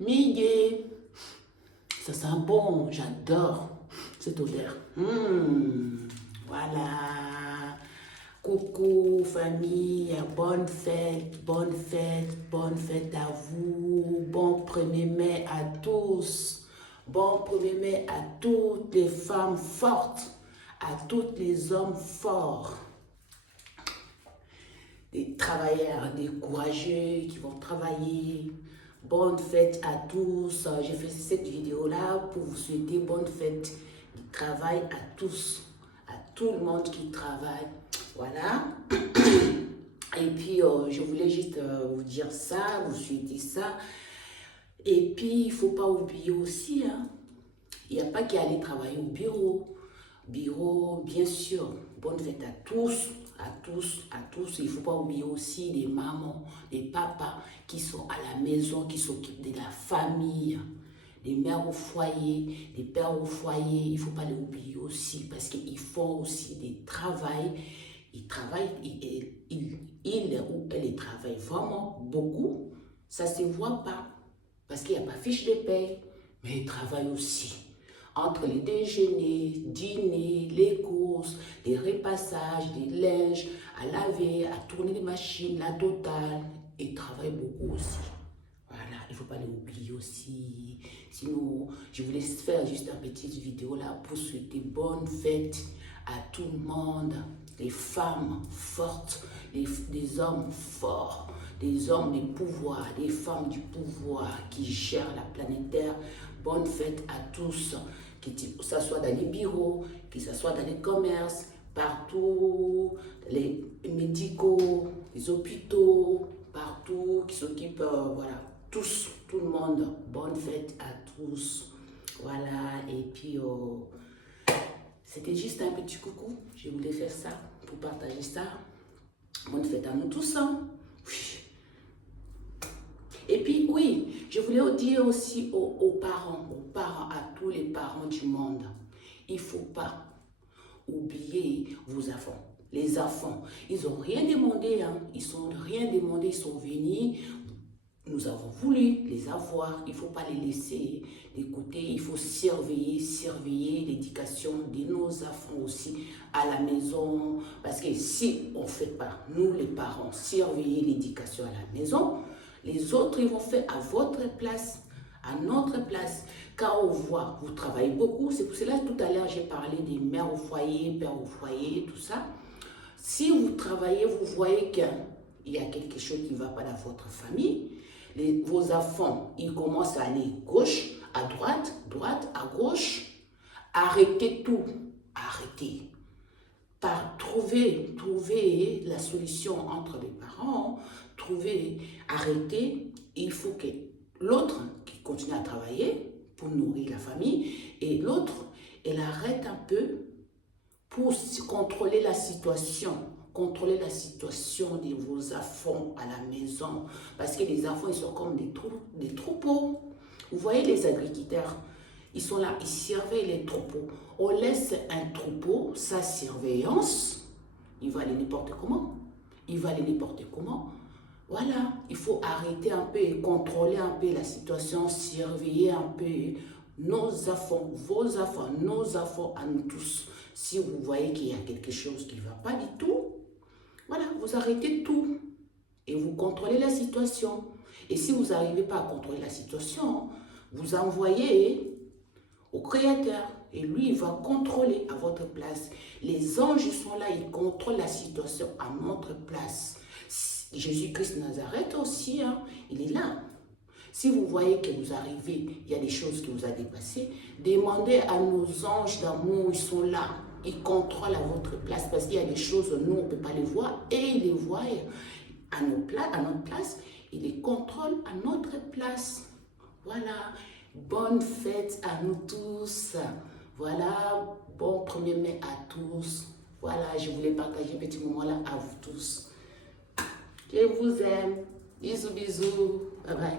Migue. Ça sent bon, j'adore cette odeur. Voilà. Coucou famille, bonne fête à vous. Bon 1er mai à tous. Bon 1er mai à toutes les femmes fortes, à tous les hommes forts. Des travailleurs, des courageux qui vont travailler. Bonne fête à tous. J'ai fait cette vidéo-là pour vous souhaiter bonne fête du travail à tous, à tout le monde qui travaille. Voilà. Et puis, je voulais juste vous dire ça, vous souhaiter ça. Et puis, il ne faut pas oublier aussi, hein, il n'y a pas qu'à aller travailler au bureau. Bureau, bien sûr, bonne fête à tous, à tous, à tous. Il ne faut pas oublier aussi les mamans, les papas qui sont à la maison, qui s'occupent de la famille, les mères au foyer, les pères au foyer. Il ne faut pas les oublier aussi parce qu'ils font aussi des travails. Ils travaillent, il ou elle travaille vraiment beaucoup. Ça ne se voit pas parce qu'il n'y a pas fiche de paye, mais ils travaillent aussi. Entre les déjeuners, dîners, les courses, les repassages, les linges, à laver, à tourner les machines, la totale, ils travaillent beaucoup aussi. Voilà, il ne faut pas les oublier aussi. Sinon, je voulais faire juste une petite vidéo là pour souhaiter bonne fête à tout le monde. Les femmes fortes, les hommes forts, des hommes du pouvoir, des femmes du pouvoir qui gèrent la planète Terre. Bonne fête à tous, que ce soit dans les bureaux, que ce soit dans les commerces, partout, les médicaux, les hôpitaux, partout, qui s'occupent, voilà, tous, tout le monde. Bonne fête à tous. Voilà, et puis... c'était juste un petit coucou, je voulais faire ça pour partager ça. Bonne fête à nous tous. Hein? Oui. Et puis oui, je voulais dire aussi aux parents, à tous les parents du monde, il ne faut pas oublier vos enfants. Les enfants, ils n'ont rien demandé, hein? Ils sont venus. Nous avons voulu les avoir, il ne faut pas les laisser de côté, il faut surveiller l'éducation de nos enfants aussi à la maison. Parce que si on ne fait pas, nous les parents, surveiller l'éducation à la maison, les autres ils vont faire à votre place, à notre place. Quand on voit, vous travaillez beaucoup, c'est pour cela tout à l'heure j'ai parlé des mères au foyer, pères au foyer, tout ça. Si vous travaillez, vous voyez qu'il y a quelque chose qui ne va pas dans votre famille, vos enfants, ils commencent à aller gauche, à droite, à gauche. Arrêtez tout. Arrêtez. Trouver la solution entre les parents. Arrêtez. Il faut que l'autre qui continue à travailler pour nourrir la famille et l'autre, elle arrête un peu pour contrôler la situation. Contrôler la situation de vos enfants à la maison. Parce que les enfants, ils sont comme des troupeaux. Vous voyez les agriculteurs, ils sont là, ils surveillent les troupeaux. On laisse un troupeau, sa surveillance, il va aller n'importe comment. Voilà, il faut arrêter un peu et contrôler un peu la situation, surveiller un peu nos enfants, vos enfants, nos enfants à nous tous. Si vous voyez qu'il y a quelque chose qui ne va pas du tout, voilà, vous arrêtez tout et vous contrôlez la situation. Et si vous n'arrivez pas à contrôler la situation, vous envoyez au Créateur et lui, il va contrôler à votre place. Les anges sont là, ils contrôlent la situation à notre place. Jésus-Christ Nazareth aussi, hein, il est là. Si vous voyez que vous arrivez, il y a des choses qui vous ont dépassé, demandez à nos anges d'amour, ils sont là. Ils contrôlent à votre place parce qu'il y a des choses, nous, on ne peut pas les voir et ils les voient à notre place. Ils les contrôlent à notre place. Voilà. Bonne fête à nous tous. Voilà. Bon 1er mai à tous. Voilà, je voulais partager un petit moment là à vous tous. Je vous aime. Bisous, bisous. Bye bye.